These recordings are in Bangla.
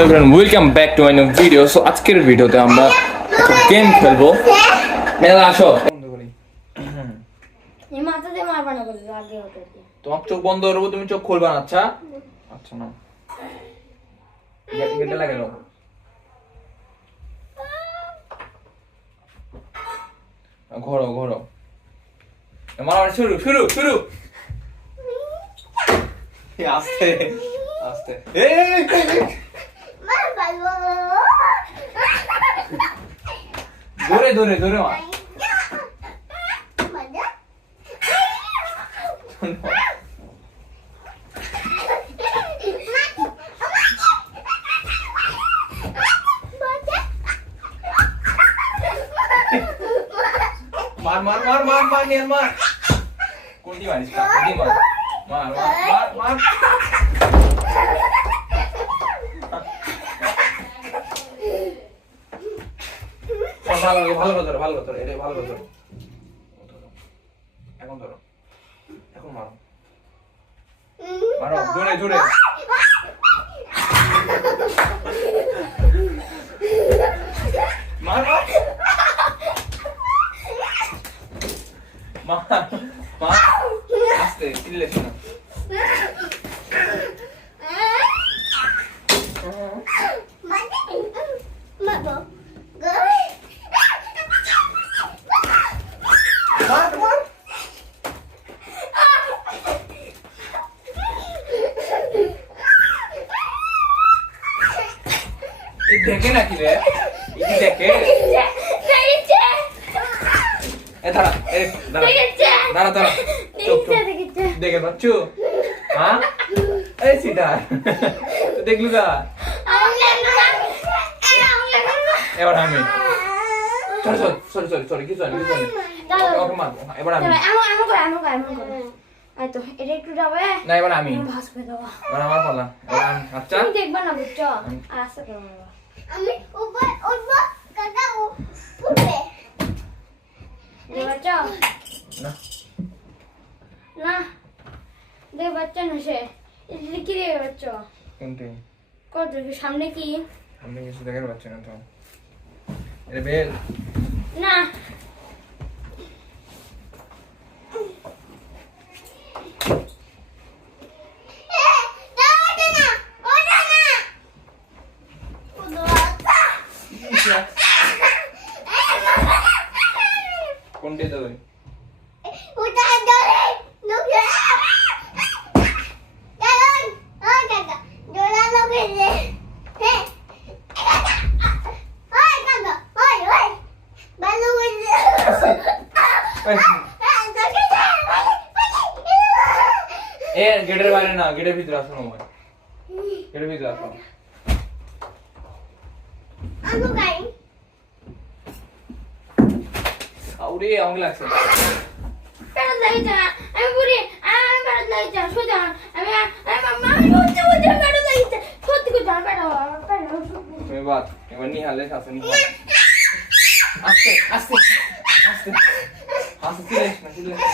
Hello everyone, welcome back to my new video. So আজকের ভিডিওতে আমরা গেম খেলবো। মেলা আসো বন্ধ করি। এই মাথাতে মারবা না বলে আগে ওকে তোমার চোখ বন্ধ করবো, তুমি চোখ খুলবা না। আচ্ছা আচ্ছা না গেটে লাগে না। ঘোরো ঘোরো, মারামারি শুরু শুরু শুরু। আস্তে আস্তে ধরে ধরে ধরে মা। মার মার মার মার মার নিয়ে মার। কোনটি মারিস? কোনটি মার মার মার মার। ভালো ভালো ধরো, ভালো ধরো, এটা ভালো ধরো। এখন ধরো, এখন মারো মারো জোরে জোরে। মার মার মার মার আস্তে চিল্লে শোনা। দেখে নাকি রে? দেখে দাঁড়া দাঁড়া দাঁড়া, দেখে পাচ্ছু? হ্যাঁ এই সিটা দেখলু গা। এবার আমি sorry sorry sorry sorry sorry কিছু আমি কিছু আমি ওকে মার। এবার আমি তো এটা একটু যাবে না, এবার আমি ভাস করে দাও। এবার আমার পালা। এবার আমি আচ্ছা তুমি দেখবা না বুঝছো? আর আস্তে করে মারবা। আমি উপর উঠবো, কাকা উঠবে দেখ বাচ্চা না না দেখ বাচ্চা না সে এটা কি রে বাচ্চা? কোনটি? কত সামনে কি আমি কিছু দেখার পাচ্ছি না তো। এটা বেল না কোনটি দেবে? এ গেটের বাইরে না, গেটের ভিতরে আসো না। গেটের ভিতরে আসো। আউরে আমাকে লাগছে। পেড়া লাগছে আমি বুড়ি আমি পেড়া লাগছে সোজা আমি আমি বুঝতে বুঝতে পেড়া লাগছে সত্যি করে পেড়া পেড়া তুমি বাদ এবার নিহালে শাসন নিহাল। আস্তে আস্তে আস্তে আস্তে চিল্লাইস না চিল্লাইস না।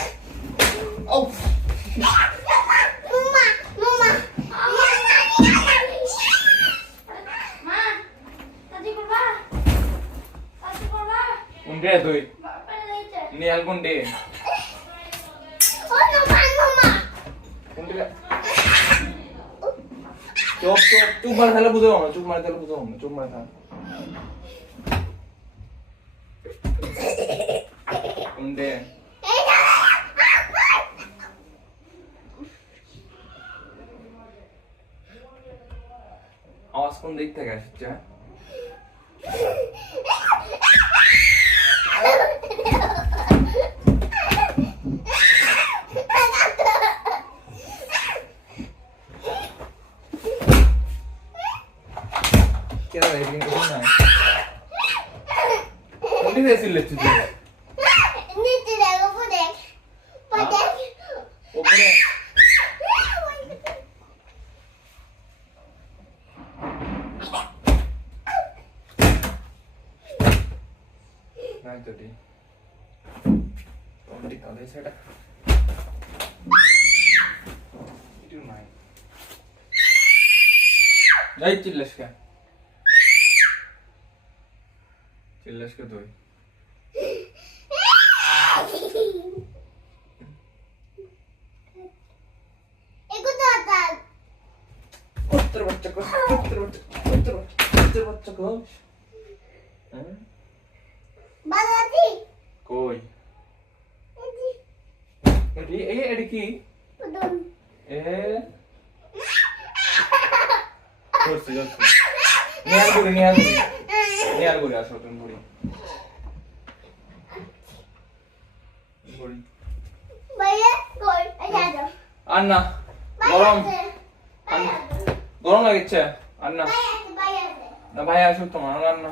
ও মামা মামা মা তাজি করবা কোনটি তুই? পেড়া লাগছে নিহাল কোনটি? ও মামা কোনটি? চুপ চুপ চুপ মার তাহলে বুঝো না, চুপ মার তাহলে বুঝো না, চুপ মার তাহলে কোনটি? আওয়াজ কোন দিক থেকে আসছে? কেন এদিকে কিছু না? কোনটি ফেসিল লেখছি তুই? নিচে দেখ উপরে দেখ উপরে নাই তো দি কোনটি তাহলে সেটা itu নাই যাই চিল্লাস কে চিল্লাস কে তুই কুত্তর বাচ্চা কো কুত্তর বাচ্চা কো হ্যাঁ কই এডি কি এ করছি নিয়ার গুড়ি আসো তুমি বুড়ি আন্না গরম গরম লাগছে আন্না না ভাই আসো তোমার আন্না